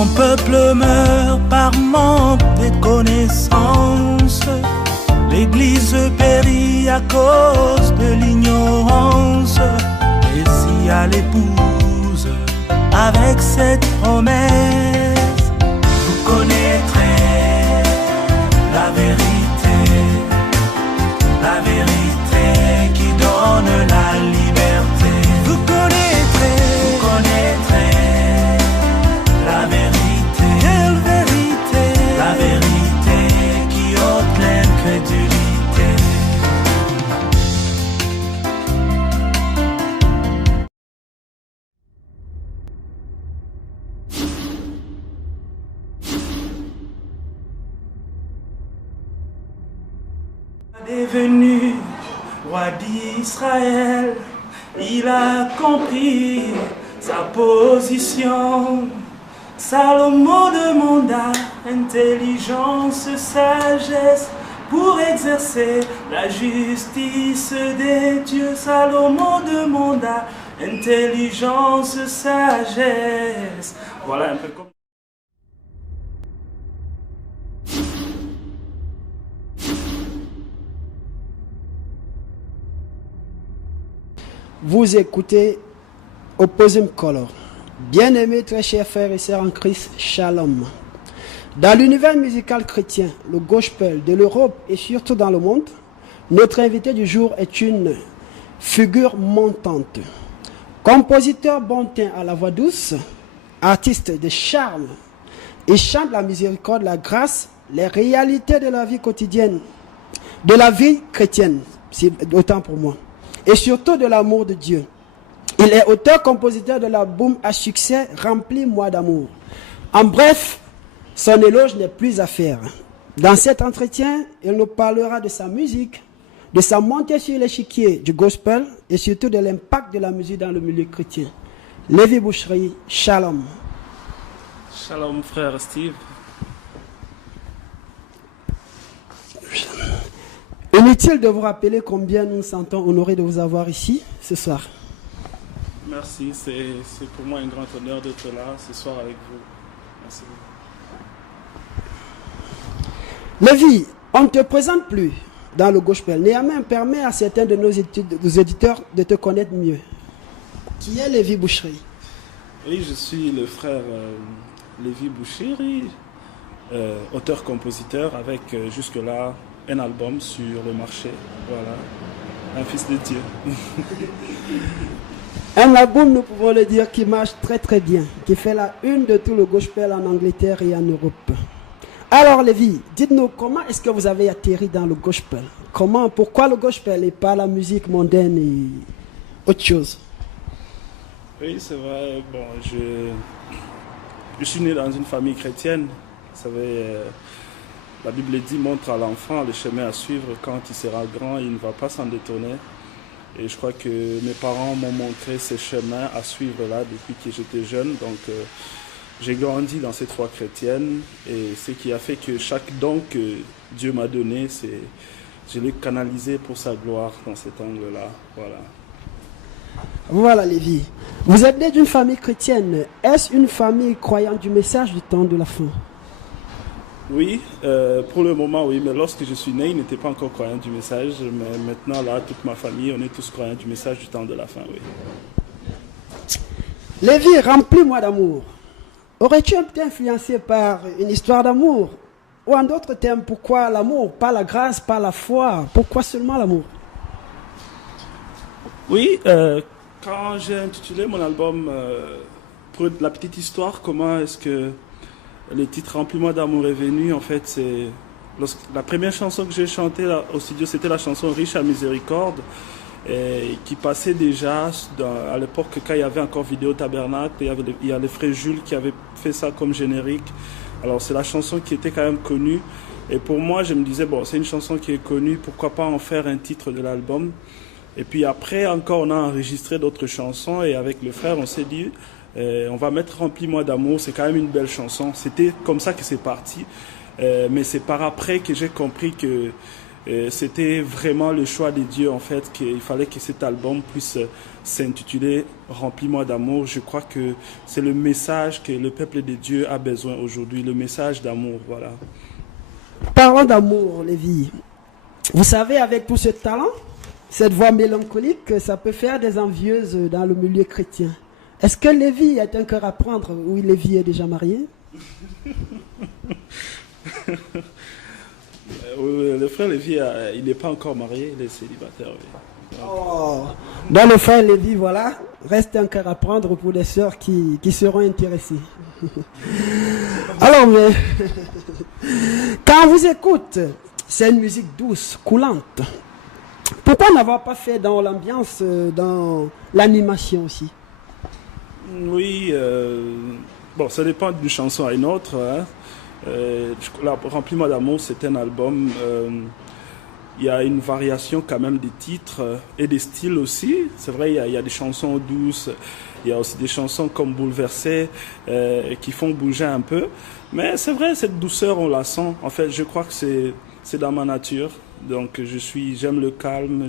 Mon peuple meurt par manque de connaissances. L'Église périt à cause de l'ignorance. Et si à l'épouse, avec cette promesse, vous connaîtrez la vérité qui donne la liberté. Vous connaîtrez la vérité. Quelle vérité? La vérité qui ôte l'incrédulité. Devenu roi d'Israël, il a compris sa position. Salomon demanda intelligence, sagesse pour exercer la justice des dieux. Salomon demanda intelligence, sagesse. Voilà un peu comme... Vous écoutez Opposing Color. Bien-aimés, très chers frères et sœurs en Christ, Shalom. Dans l'univers musical chrétien, le gospel de l'Europe et surtout dans le monde, notre invité du jour est une figure montante. Compositeur bon teint à la voix douce, artiste de charme, il chante la miséricorde, la grâce, les réalités de la vie quotidienne, de la vie chrétienne, c'est autant pour moi. Et surtout de l'amour de Dieu. Il est auteur-compositeur de l'album à succès Remplis-moi d'amour. En bref, son éloge n'est plus à faire. Dans cet entretien, il nous parlera de sa musique, de sa montée sur l'échiquier du gospel et surtout de l'impact de la musique dans le milieu chrétien. Lévi Boucherie, Shalom. Shalom frère Steve. Inutile de vous rappeler combien nous nous sentons honorés de vous avoir ici ce soir. Merci, c'est pour moi un grand honneur d'être là ce soir avec vous. Merci. Lévi, on ne te présente plus dans le gospel. Néanmoins, permet à certains de nos éditeurs de te connaître mieux. Qui est Lévi Boucherie? Oui, je suis le frère Lévi Boucherie, auteur-compositeur avec jusque-là un album sur le marché, voilà, un fils de Dieu. Un album, nous pouvons le dire, qui marche très très bien, qui fait la une de tout le gospel en Angleterre et en Europe. Alors Lévi, dites-nous, comment est-ce que vous avez atterri dans le gospel? Pourquoi le gospel et pas la musique mondaine et autre chose? Oui, c'est vrai, bon, je suis né dans une famille chrétienne, vous savez... La Bible dit, montre à l'enfant le chemin à suivre, quand il sera grand, il ne va pas s'en détourner. Et je crois que mes parents m'ont montré ce chemin à suivre là depuis que j'étais jeune. Donc j'ai grandi dans cette foi chrétienne et ce qui a fait que chaque don que Dieu m'a donné, je l'ai canalisé pour sa gloire dans cet angle-là. Voilà. Voilà Lévi. Vous êtes né d'une famille chrétienne. Est-ce une famille croyante du message du temps de la fin? Oui, pour le moment, oui, mais lorsque je suis né, il n'était pas encore croyant du message, mais maintenant, là, toute ma famille, on est tous croyants du message du temps de la fin, oui. Lévi, remplis-moi d'amour. Aurais-tu été influencé par une histoire d'amour? Ou en d'autres termes, pourquoi l'amour? Pas la grâce, pas la foi. Pourquoi seulement l'amour? Oui, quand j'ai intitulé mon album, pour la petite histoire, comment est-ce que le titre Remplis-moi d'amour est venu, en fait, c'est la première chanson que j'ai chantée là, au studio, c'était la chanson Riche à miséricorde, qui passait déjà à l'époque quand il y avait encore Vidéo Tabernacle, il y a les frères Jules qui avaient fait ça comme générique. Alors c'est la chanson qui était quand même connue. Et pour moi, je me disais, bon, c'est une chanson qui est connue, pourquoi pas en faire un titre de l'album. Et puis après, encore, on a enregistré d'autres chansons et avec le frère, on s'est dit... on va mettre Remplis-moi d'amour, c'est quand même une belle chanson. C'était comme ça que c'est parti. Mais c'est par après que j'ai compris que C'était vraiment le choix de Dieu, en fait, qu'il fallait que cet album puisse s'intituler Remplis-moi d'amour. Je crois que c'est le message que le peuple de Dieu a besoin aujourd'hui, le message d'amour, voilà. Parlons d'amour, Lévi. Vous savez, avec tout ce talent, cette voix mélancolique, ça peut faire des envieuses dans le milieu chrétien. Est-ce que Lévi a un cœur à prendre? Oui, Lévi est déjà marié. Le frère Lévi, il n'est pas encore marié, il est célibataire. Oui. Oh. Dans le frère Lévi, voilà, reste un cœur à prendre pour les sœurs qui seront intéressées. Alors, mais, quand on vous écoute, c'est une musique douce, coulante. Pourquoi n'avoir pas fait dans l'ambiance, dans l'animation aussi? Oui, bon, ça dépend d'une chanson à une autre. Hein. Remplis-moi d'amour, c'est un album. Il y a une variation quand même des titres et des styles aussi. C'est vrai, il y a des chansons douces, il y a aussi des chansons comme Bouleversées qui font bouger un peu. Mais c'est vrai, cette douceur, on la sent. En fait, je crois que c'est dans ma nature. Donc, j'aime le calme,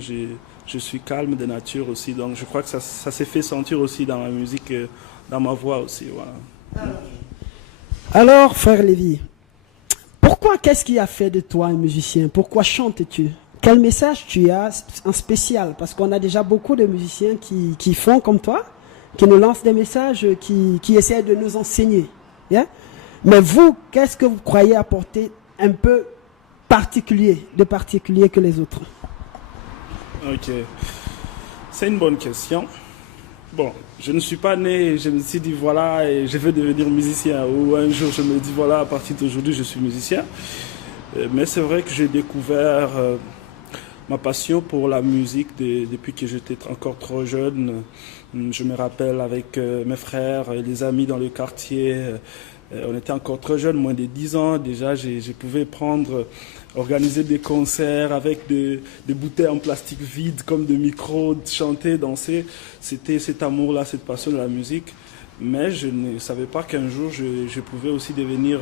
je suis calme de nature aussi. Donc, je crois que ça s'est fait sentir aussi dans ma musique, dans ma voix aussi. Voilà. Alors, frère Lévi, qu'est-ce qui a fait de toi un musicien? Pourquoi chantes-tu? Quel message tu as en spécial? Parce qu'on a déjà beaucoup de musiciens qui font comme toi, qui nous lancent des messages, qui essaient de nous enseigner. Yeah? Mais vous, qu'est-ce que vous croyez apporter un peu de particulier que les autres? Ok. C'est une bonne question. Bon, je ne suis pas né, je me suis dit voilà, et je veux devenir musicien. Ou un jour, je me dis voilà, à partir d'aujourd'hui, je suis musicien. Mais c'est vrai que j'ai découvert ma passion pour la musique depuis que j'étais encore trop jeune. Je me rappelle avec mes frères et les amis dans le quartier. On était encore trop jeunes, moins de 10 ans. Déjà, je pouvais organiser des concerts avec des bouteilles en plastique vides comme des micros, chanter, danser. C'était cet amour-là, cette passion de la musique. Mais je ne savais pas qu'un jour, je pouvais aussi devenir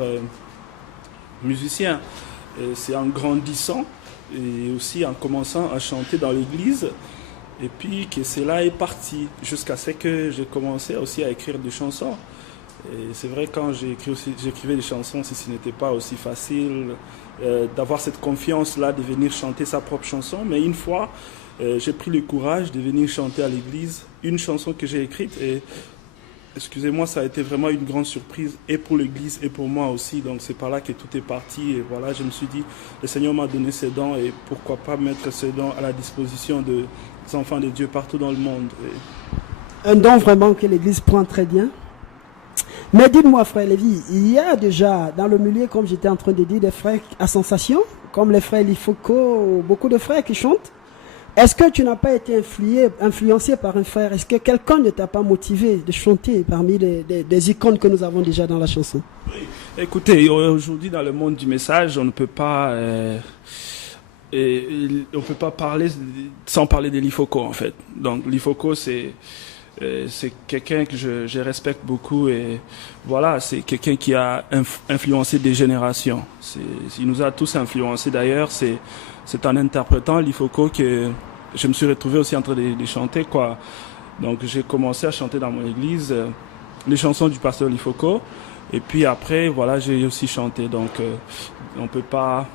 musicien. C'est en grandissant et aussi en commençant à chanter dans l'église. Et puis que cela est parti jusqu'à ce que j'ai commencé aussi à écrire des chansons. Et c'est vrai, quand j'écrivais des chansons, ce n'était pas aussi facile d'avoir cette confiance-là de venir chanter sa propre chanson. Mais une fois, j'ai pris le courage de venir chanter à l'église une chanson que j'ai écrite. Et excusez-moi, ça a été vraiment une grande surprise, et pour l'église et pour moi aussi. Donc c'est par là que tout est parti. Et voilà, je me suis dit, le Seigneur m'a donné ses dons, et pourquoi pas mettre ces dons à la disposition des enfants de Dieu partout dans le monde. Un don vraiment que l'église prend très bien. Mais dites-moi, frère Lévi, il y a déjà dans le milieu, comme j'étais en train de dire, des frères à sensation, comme les frères Lifoko, beaucoup de frères qui chantent. Est-ce que tu n'as pas été influencé par un frère? Est-ce que quelqu'un ne t'a pas motivé de chanter parmi des icônes que nous avons déjà dans la chanson? Oui. Écoutez, aujourd'hui dans le monde du message, on ne peut pas parler sans parler de Lifoko, en fait. Donc Lifoko, c'est quelqu'un que je respecte beaucoup, et voilà, c'est quelqu'un qui a influencé des générations. Il nous a tous influencés d'ailleurs. C'est en interprétant Lifoko que je me suis retrouvé aussi en train de chanter, quoi. Donc j'ai commencé à chanter dans mon église les chansons du pasteur Lifoko, et puis après, voilà, j'ai aussi chanté. Donc on peut pas...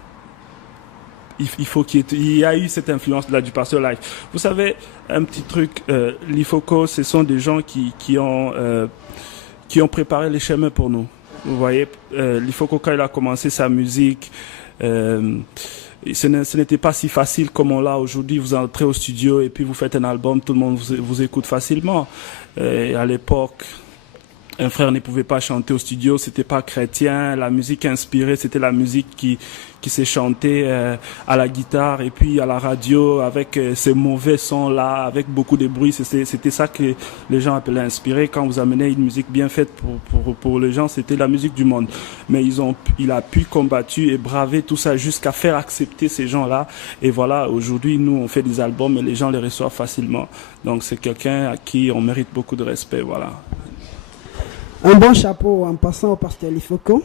Il faut qu'il y ait eu cette influence là du pasteur Life. Vous savez, un petit truc, Lifoko, ce sont des gens qui ont préparé les chemins pour nous. Vous voyez, Lifoko, quand il a commencé sa musique, ce n'était pas si facile comme on l'a aujourd'hui. Vous entrez au studio et puis vous faites un album, tout le monde vous écoute facilement. À l'époque, un frère ne pouvait pas chanter au studio, c'était pas chrétien. La musique inspirée, c'était la musique qui s'est chantée à la guitare et puis à la radio avec ces mauvais sons-là, avec beaucoup de bruit. C'était ça que les gens appelaient inspiré. Quand vous amenez une musique bien faite pour les gens, c'était la musique du monde. Mais il a pu combattre et braver tout ça jusqu'à faire accepter ces gens-là. Et voilà, aujourd'hui, nous, on fait des albums et les gens les reçoivent facilement. Donc c'est quelqu'un à qui on mérite beaucoup de respect, voilà. Un bon chapeau en passant au pasteur Lifoko.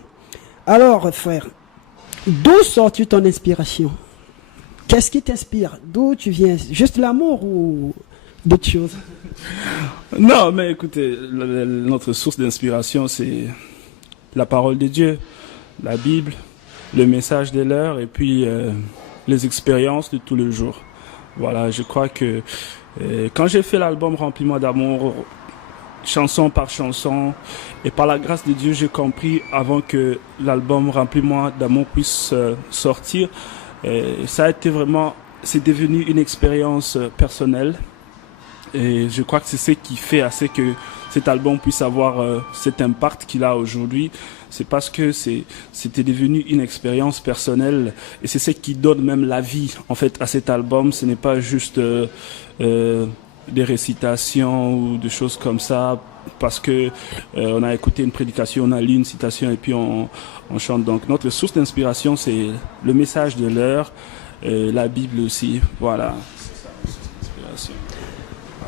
Alors, frère, d'où sors-tu ton inspiration? Qu'est-ce qui t'inspire? D'où tu viens? Juste l'amour ou d'autres choses? Non, mais écoutez, notre source d'inspiration, c'est la parole de Dieu, la Bible, le message des leurs et puis les expériences de tous les jours. Voilà, je crois que quand j'ai fait l'album Remplis-moi d'amour, chanson par chanson, et par la grâce de Dieu, j'ai compris avant que l'album Remplis-moi d'amour puisse sortir, ça a été vraiment, c'est devenu une expérience personnelle. Et je crois que c'est ce qui fait assez que cet album puisse avoir cet impact qu'il a aujourd'hui. C'est parce que c'était devenu une expérience personnelle et c'est ce qui donne même la vie en fait à cet album. Ce n'est pas juste des récitations ou des choses comme ça parce que on a écouté une prédication, on a lu une citation et puis on chante. Donc notre source d'inspiration c'est le message de l'heure, la Bible aussi. Voilà. C'est ça, la source d'inspiration.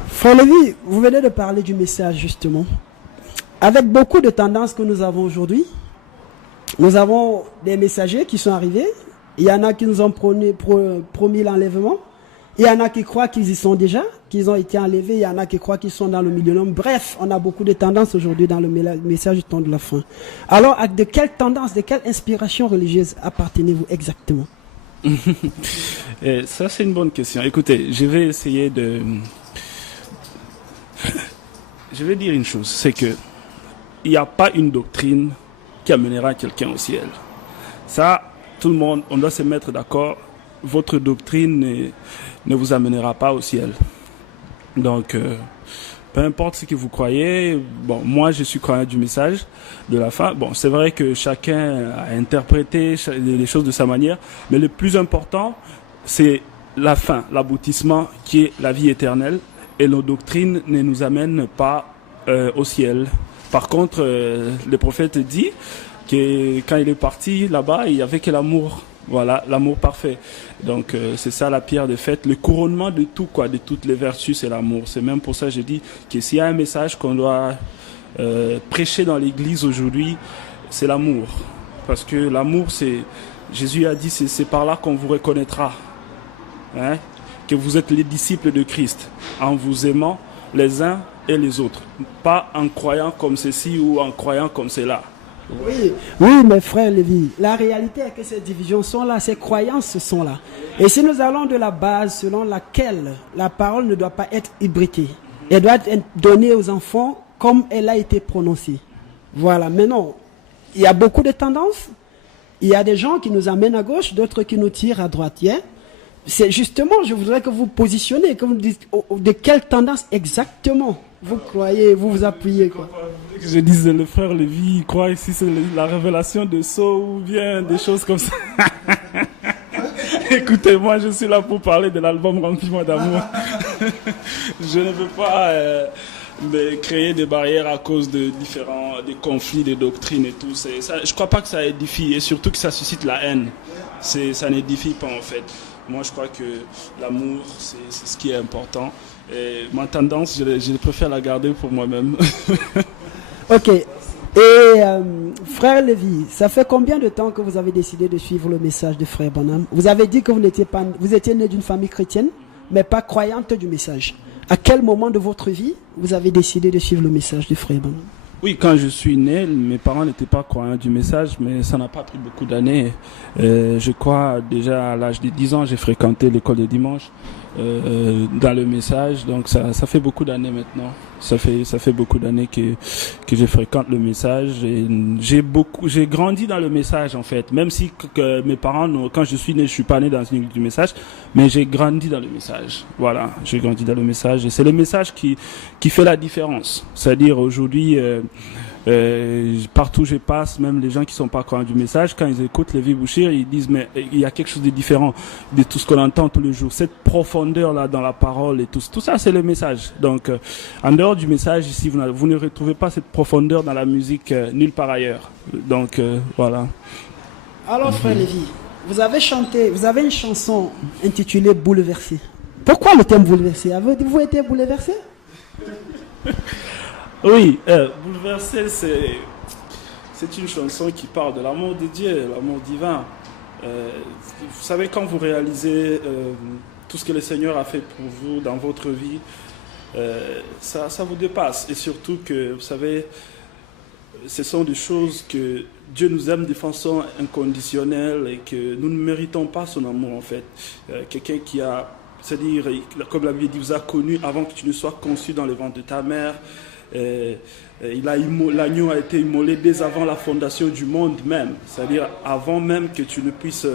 Frère Lévi, vous venez de parler du message justement. Avec beaucoup de tendances que nous avons aujourd'hui, nous avons des messagers qui sont arrivés. Il y en a qui nous ont promis l'enlèvement. Il y en a qui croient qu'ils y sont déjà, qu'ils ont été enlevés. Il y en a qui croient qu'ils sont dans le millénaire. Bref, on a beaucoup de tendances aujourd'hui dans le message du temps de la fin. Alors, de quelle tendance, de quelle inspiration religieuse appartenez-vous exactement? Ça, c'est une bonne question. Écoutez, je vais essayer de... Je vais dire une chose, c'est que il n'y a pas une doctrine qui amènera quelqu'un au ciel. Ça, tout le monde, on doit se mettre d'accord. Votre doctrine ne vous amènera pas au ciel. Donc, peu importe ce que vous croyez, bon, moi je suis croyant du message de la fin. Bon, c'est vrai que chacun a interprété les choses de sa manière, mais le plus important, c'est la fin, l'aboutissement qui est la vie éternelle. Et nos doctrines ne nous amènent pas au ciel. Par contre, le prophète dit que quand il est parti là-bas, il n'y avait que l'amour. Voilà, l'amour parfait. Donc, c'est ça la pierre de fête. Le couronnement de tout, quoi, de toutes les vertus, c'est l'amour. C'est même pour ça que je dis que s'il y a un message qu'on doit prêcher dans l'église aujourd'hui, c'est l'amour. Parce que l'amour, c'est... Jésus a dit, c'est par là qu'on vous reconnaîtra. Hein? Que vous êtes les disciples de Christ, en vous aimant les uns et les autres. Pas en croyant comme ceci ou en croyant comme cela. Oui, mes frères Lévi, la réalité est que ces divisions sont là, ces croyances sont là. Et si nous allons de la base selon laquelle la parole ne doit pas être hybridée, elle doit être donnée aux enfants comme elle a été prononcée. Voilà, maintenant, il y a beaucoup de tendances. Il y a des gens qui nous amènent à gauche, d'autres qui nous tirent à droite. Yeah? C'est justement, je voudrais que vous positionnez, que vous dites de quelle tendance exactement vous croyez, vous vous appuyez, quoi. Je disais, le frère Lévi, il croit ici c'est la révélation de Sceaux ou bien des choses comme ça. Écoutez, moi je suis là pour parler de l'album Remplis-moi d'amour. Je ne veux pas créer des barrières à cause de des conflits de doctrines et tout. Ça, je ne crois pas que ça édifie et surtout que ça suscite la haine. Ça n'édifie pas en fait. Moi, je crois que l'amour, c'est ce qui est important. Et ma tendance, je préfère la garder pour moi-même. Ok. Et frère Lévi, ça fait combien de temps que vous avez décidé de suivre le message de frère Branham? Vous avez dit que vous étiez né d'une famille chrétienne, mais pas croyante du message. À quel moment de votre vie vous avez décidé de suivre le message de frère Branham? Oui, quand je suis né, mes parents n'étaient pas croyants du message, mais ça n'a pas pris beaucoup d'années. Je crois déjà à l'âge de 10 ans, j'ai fréquenté l'école de dimanche dans le message. Donc ça fait beaucoup d'années maintenant. Ça fait beaucoup d'années que je fréquente le message. Et j'ai grandi dans le message en fait. Même si mes parents, quand je suis né, je suis pas né dans une église du message, mais j'ai grandi dans le message. Voilà, j'ai grandi dans le message et c'est le message qui fait la différence. C'est-à-dire aujourd'hui, partout où je passe, même les gens qui sont pas croyants du message, quand ils écoutent Lévi Bouchir, ils disent mais il y a quelque chose de différent de tout ce qu'on entend tous les jours. Cette profondeur là dans la parole et tout ça, c'est le message. Donc en dehors du message ici, vous ne retrouvez pas cette profondeur dans la musique nulle part ailleurs. Donc voilà. Alors frère Lévi, vous avez une chanson intitulée Bouleversé. Pourquoi le thème bouleversé? Avez-vous été bouleversé? Oui, Bouleversé, c'est une chanson qui parle de l'amour de Dieu, l'amour divin. Vous savez, quand vous réalisez tout ce que le Seigneur a fait pour vous dans votre vie, ça vous dépasse. Et surtout que, vous savez, ce sont des choses que Dieu nous aime de façon inconditionnelle et que nous ne méritons pas son amour, en fait. Quelqu'un qui a, c'est-à-dire, comme la Bible dit, vous a connu avant que tu ne sois conçu dans le ventre de ta mère. L'agneau a été immolé dès avant la fondation du monde même, c'est-à-dire avant même que tu ne puisses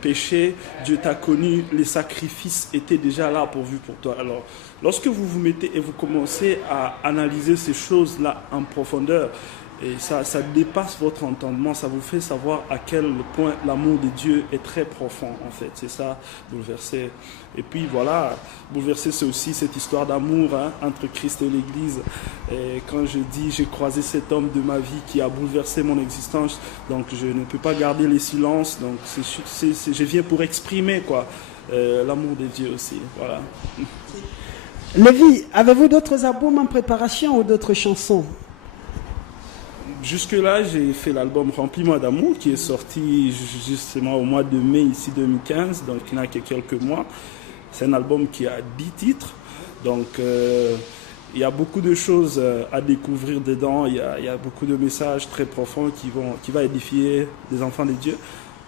pécher, Dieu t'a connu, les sacrifices étaient déjà là pourvus pour toi. Alors, lorsque vous vous mettez et vous commencez à analyser ces choses-là en profondeur, et ça dépasse votre entendement, ça vous fait savoir à quel point l'amour de Dieu est très profond, en fait. C'est ça, bouleverser. Et puis voilà, bouleverser, c'est aussi cette histoire d'amour entre Christ et l'Église. Et quand je dis, j'ai croisé cet homme de ma vie qui a bouleversé mon existence, donc je ne peux pas garder les silences, donc je viens pour exprimer l'amour de Dieu aussi. Voilà. Lévi, avez-vous d'autres albums en préparation ou d'autres chansons? Jusque-là, j'ai fait l'album Remplis-moi d'amour qui est sorti justement au mois de mai ici 2015, donc il n'y a que quelques mois. C'est un album qui a 10 titres, donc il y a beaucoup de choses à découvrir dedans, il y a beaucoup de messages très profonds qui vont édifier les enfants de Dieu.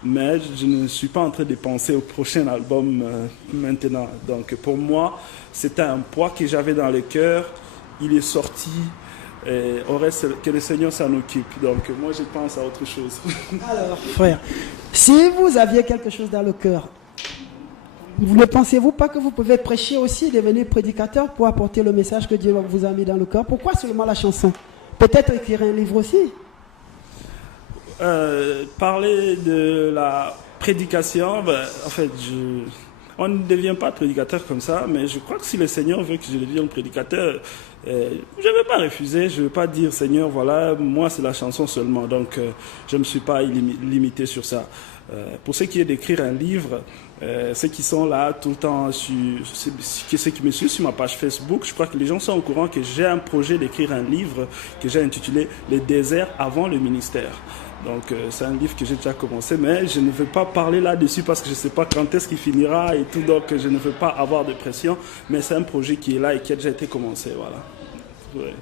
Mais je ne suis pas en train de penser au prochain album maintenant. Donc pour moi, c'était un poids que j'avais dans le cœur, il est sorti. Et au reste, que le Seigneur s'en occupe. Donc moi, je pense à autre chose. Alors, frère, si vous aviez quelque chose dans le cœur, ne pensez-vous pas que vous pouvez prêcher aussi, devenir prédicateur pour apporter le message que Dieu vous a mis dans le cœur? Pourquoi seulement la chanson? Peut-être écrire un livre aussi. Parler de la prédication, en fait, on ne devient pas prédicateur comme ça, mais je crois que si le Seigneur veut que je devienne prédicateur, je ne vais pas refuser, je ne vais pas dire Seigneur, voilà, moi c'est la chanson seulement, donc je ne me suis pas limité sur ça. Pour ce qui est d'écrire un livre, ceux qui sont là tout le temps, ceux qui me suivent sur ma page Facebook, je crois que les gens sont au courant que j'ai un projet d'écrire un livre que j'ai intitulé « Le désert avant le ministère ». Donc c'est un livre que j'ai déjà commencé, mais je ne veux pas parler là-dessus parce que je ne sais pas quand est-ce qu'il finira et tout, donc je ne veux pas avoir de pression, mais c'est un projet qui est là et qui a déjà été commencé, voilà. Ouais.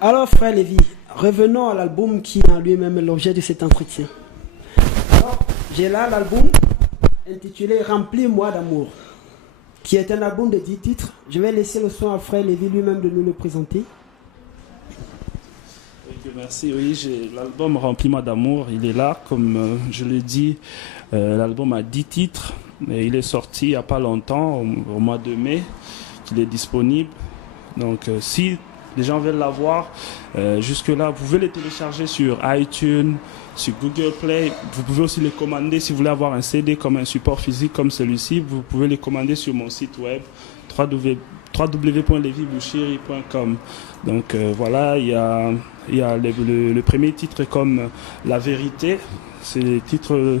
Alors frère Lévi, revenons à l'album qui est en lui-même l'objet de cet entretien. Alors, j'ai là l'album intitulé « Remplis-moi d'amour », qui est un album de 10 titres. Je vais laisser le soin à frère Lévi lui-même de nous le présenter. Merci, oui, j'ai l'album Remplis-moi d'amour, il est là, comme je l'ai dit, l'album a 10 titres, et il est sorti il n'y a pas longtemps, au mois de mai, qu'il est disponible. Donc si les gens veulent l'avoir, jusque-là, vous pouvez les télécharger sur iTunes, sur Google Play, vous pouvez aussi les commander si vous voulez avoir un CD comme un support physique comme celui-ci, vous pouvez les commander sur mon site web, www.levibouchiri.com. Donc voilà, il y a le premier titre comme La Vérité, c'est le titre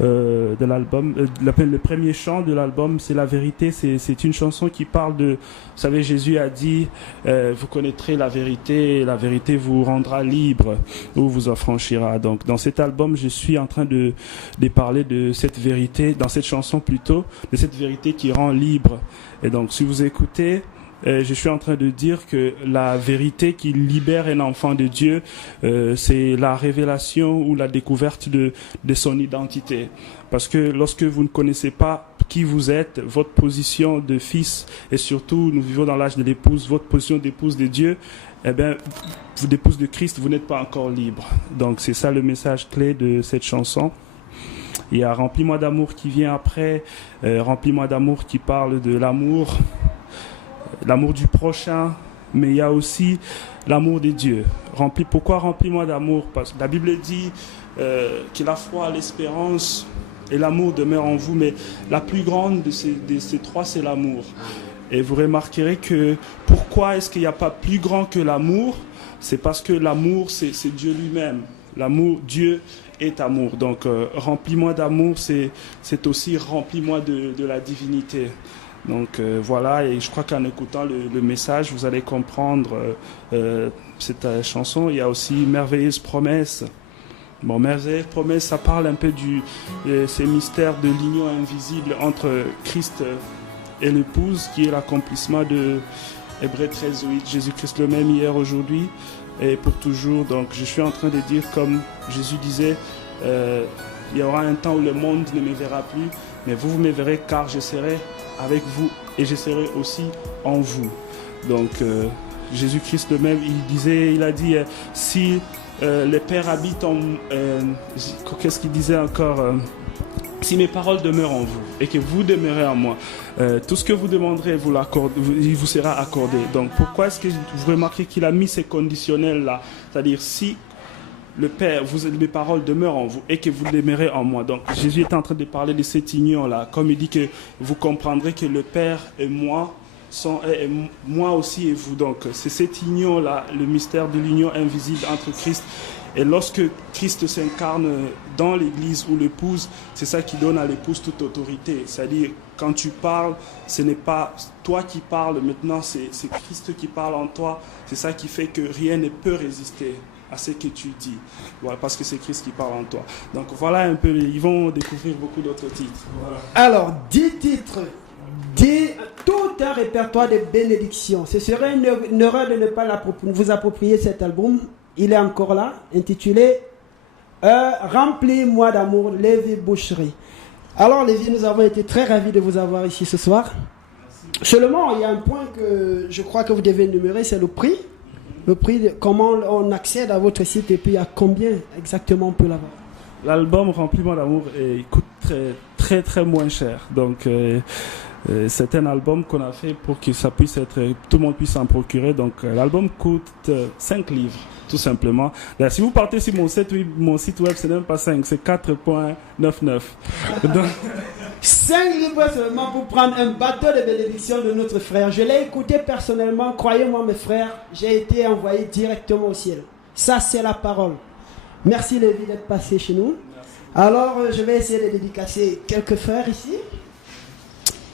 de l'album, le premier chant de l'album, c'est La Vérité, c'est une chanson qui parle de, vous savez, Jésus a dit, vous connaîtrez la vérité vous rendra libre ou vous affranchira. Donc dans cet album, je suis en train de parler de cette vérité, dans cette chanson plutôt, de cette vérité qui rend libre. Et donc si vous écoutez, je suis en train de dire que la vérité qui libère un enfant de Dieu, c'est la révélation ou la découverte de son identité. Parce que lorsque vous ne connaissez pas qui vous êtes, votre position de fils, et surtout, nous vivons dans l'âge de l'épouse, votre position d'épouse de Dieu, eh bien, vous d'épouse de Christ, vous n'êtes pas encore libre. Donc c'est ça le message clé de cette chanson. Il y a Remplis-moi d'amour qui vient après, Remplis-moi d'amour qui parle de l'amour du prochain, mais il y a aussi l'amour de Dieu. Pourquoi remplis-moi d'amour? Parce que la Bible dit que la foi, l'espérance et l'amour demeurent en vous, mais la plus grande de ces trois, c'est l'amour. Et vous remarquerez que pourquoi est-ce qu'il n'y a pas plus grand que l'amour? C'est parce que l'amour, c'est Dieu lui-même. L'amour, Dieu est amour. Donc, remplis-moi d'amour, c'est aussi remplis-moi de la divinité. Donc voilà, et je crois qu'en écoutant le message, vous allez comprendre cette chanson. Il y a aussi Merveilleuse promesse Bon, merveille, promesse, ça parle un peu ces mystères de l'union invisible entre Christ et l'épouse, qui est l'accomplissement de Hébreux 13:8, Jésus-Christ le même hier, aujourd'hui et pour toujours. Donc je suis en train de dire, comme Jésus disait, il y aura un temps où le monde ne me verra plus, mais vous me verrez, car je serai avec vous et je serai aussi en vous. Donc Jésus-Christ le même, il a dit, si le Père habite en... qu'est-ce qu'il disait encore si mes paroles demeurent en vous et que vous demeurez en moi, tout ce que vous demanderez, il vous sera accordé. Donc pourquoi est-ce que vous remarquez qu'il a mis ces conditionnels-là? C'est-à-dire, si le Père, mes paroles demeurent en vous et que vous demeurez en moi. Donc Jésus est en train de parler de cette union-là. Comme il dit que vous comprendrez que le Père et moi et moi aussi et vous. Donc c'est cette union-là, le mystère de l'union invisible entre Christ. Et lorsque Christ s'incarne dans l'Église ou l'épouse, c'est ça qui donne à l'épouse toute autorité. C'est-à-dire, quand tu parles, ce n'est pas toi qui parles, maintenant c'est Christ qui parle en toi. C'est ça qui fait que rien ne peut résister à ce que tu dis. Voilà, parce que c'est Christ qui parle en toi. Donc voilà un peu, ils vont découvrir beaucoup d'autres titres. Voilà. Alors, 10 titres, tout un répertoire de bénédictions. Ce serait une erreur de ne pas vous approprier cet album. Il est encore là, intitulé Remplis-moi d'amour, Lévi Boucherie. Alors Lévi, nous avons été très ravis de vous avoir ici ce soir. Merci. Seulement, il y a un point que je crois que vous devez énumérer, c'est le prix. Le prix, comment on accède à votre site et puis à combien exactement on peut l'avoir. L'album Remplis-moi d'amour coûte très très moins cher. Donc c'est un album qu'on a fait pour que ça puisse être, tout le monde puisse s'en procurer. Donc l'album coûte 5 livres, tout simplement. Là, si vous partez sur mon site web, c'est même pas 5, c'est 4,99. 5 livres seulement pour prendre un bateau de bénédiction de notre frère. Je l'ai écouté personnellement, croyez-moi mes frères, j'ai été envoyé directement au ciel. Ça c'est la parole. Merci Lévi d'être passé chez nous. Merci. Alors je vais essayer de dédicacer quelques frères ici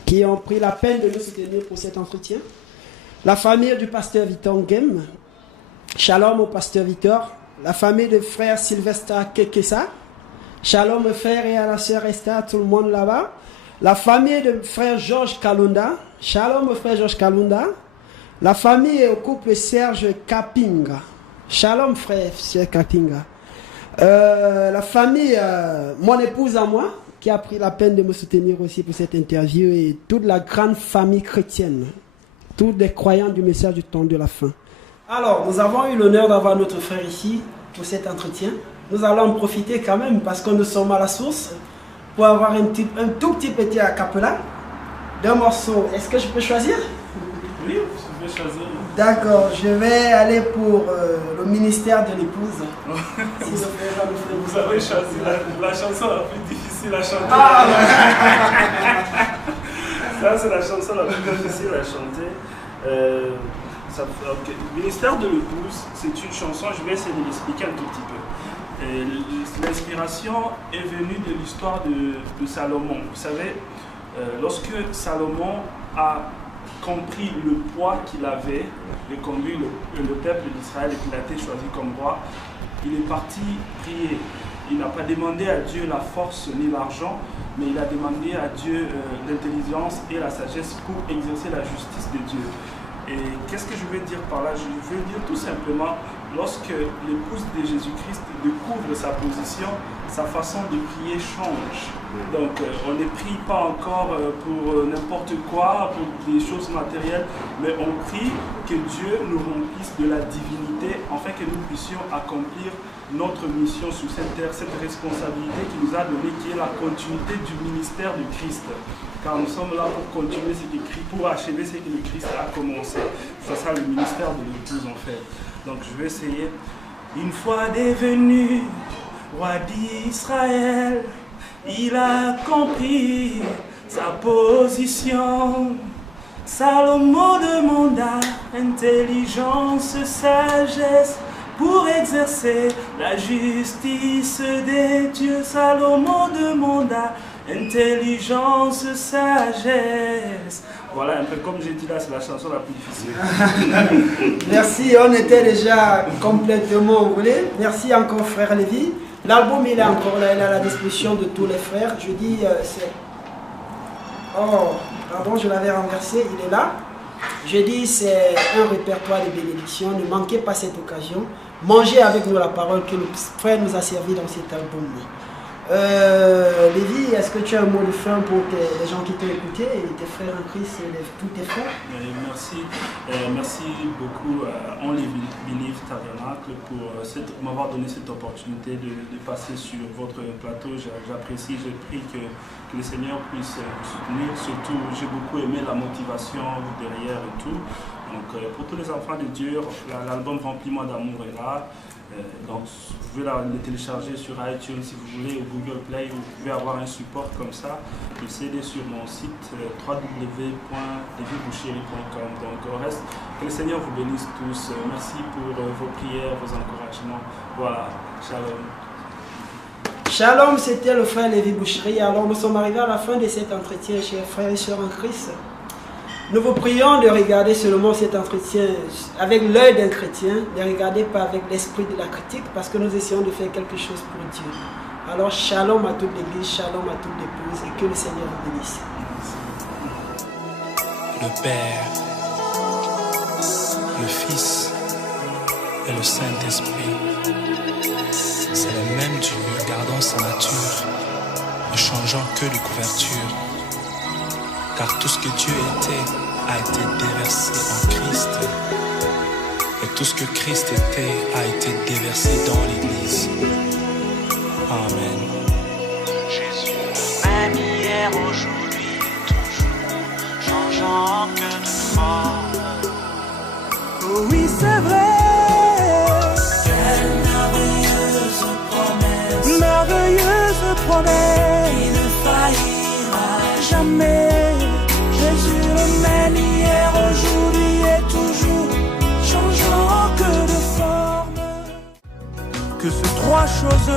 qui ont pris la peine de nous soutenir pour cet entretien. La famille du pasteur Victor Ngem, shalom au pasteur Victor. La famille de frère Sylvestre Kekesa, shalom au frère et à la sœur Esther, tout le monde là-bas. La famille de frère Georges Kalunda, shalom au frère Georges Kalunda. La famille et au couple Serge Kapinga, shalom frère Serge Kapinga. La famille, mon épouse à moi, qui a pris la peine de me soutenir aussi pour cette interview, et toute la grande famille chrétienne, tous les croyants du message du temps de la fin. Alors, nous avons eu l'honneur d'avoir notre frère ici pour cet entretien. Nous allons en profiter quand même parce que nous sommes à la source pour avoir un tout petit a cappella d'un morceau. Est-ce que je peux choisir? Oui, je vais choisir. D'accord, je vais aller pour le ministère de l'épouse. Si vous avez choisi la chanson la plus difficile à chanter. Ça, c'est la chanson la plus difficile à chanter. Okay. Ministère de l'épouse, c'est une chanson, je vais essayer de l'expliquer un tout petit peu. L'inspiration est venue de l'histoire de Salomon. Vous savez, lorsque Salomon a compris le poids qu'il avait de conduire le peuple d'Israël et qu'il a été choisi comme roi, il est parti prier. Il n'a pas demandé à Dieu la force ni l'argent, mais il a demandé à Dieu l'intelligence et la sagesse pour exercer la justice de Dieu. Et qu'est-ce que je veux dire par là? Je veux dire tout simplement, lorsque l'épouse de Jésus-Christ découvre sa position, sa façon de prier change. Donc on ne prie pas encore pour n'importe quoi, pour des choses matérielles, mais on prie que Dieu nous remplisse de la divinité, afin que nous puissions accomplir notre mission sur cette terre, cette responsabilité qu'il nous a donnée, qui est la continuité du ministère du Christ. Car nous sommes là pour continuer ce que Christ, pour achever ce que le Christ a commencé. C'est ça le ministère de l'épouse en fait. Donc je vais essayer. Une fois devenu roi d'Israël, il a compris sa position. Salomon demanda intelligence, sagesse pour exercer la justice des dieux. Salomon demanda intelligence, sagesse. Voilà, un peu comme j'ai dit là, c'est la chanson la plus difficile. Merci, on était déjà complètement roulé. Merci encore frère Lévi. L'album, il est encore là, il est à la disposition de tous les frères. Je dis, c'est... Oh, pardon, je l'avais renversé, il est là. Je dis, c'est un répertoire de bénédictions. Ne manquez pas cette occasion. Mangez avec nous la parole que le frère nous a servi dans cet album. Lévi, est-ce que tu as un mot de fin pour les gens qui t'ont écouté et tes frères en Christ et tous tes frères? Merci beaucoup Only Believe Tabernacle pour m'avoir donné cette opportunité de passer sur votre plateau. J'apprécie, je prie que le Seigneur puisse vous soutenir. Surtout, j'ai beaucoup aimé la motivation derrière et tout. Donc, pour tous les enfants de Dieu, l'album Remplis-moi d'amour est là. Donc, vous pouvez le télécharger sur iTunes si vous voulez, ou Google Play. Vous pouvez avoir un support comme ça. Le CD sur mon site www.leviboucherie.com. Donc, au reste, que le Seigneur vous bénisse tous. Merci pour vos prières, vos encouragements. Voilà, shalom. Shalom, c'était le frère Lévi Boucherie. Alors, nous sommes arrivés à la fin de cet entretien, chers frères et sœurs en Christ. Nous vous prions de regarder seulement cet entretien avec l'œil d'un chrétien, ne regardez pas avec l'esprit de la critique, parce que nous essayons de faire quelque chose pour Dieu. Alors, shalom à toute l'église, shalom à toute l'épouse, et que le Seigneur vous bénisse. Le Père, le Fils et le Saint-Esprit, c'est le même Dieu gardant sa nature, ne changeant que de couverture. Car tout ce que Dieu était a été déversé en Christ. Et tout ce que Christ était a été déversé dans l'Église. Amen. Jésus, même hier, aujourd'hui et toujours, changeant que de forme. Oh oui, c'est vrai. Quelle merveilleuse promesse. Merveilleuse promesse. Il ne faillira jamais. Jésus le même hier, aujourd'hui et toujours, changeant que de forme. Que ces trois choses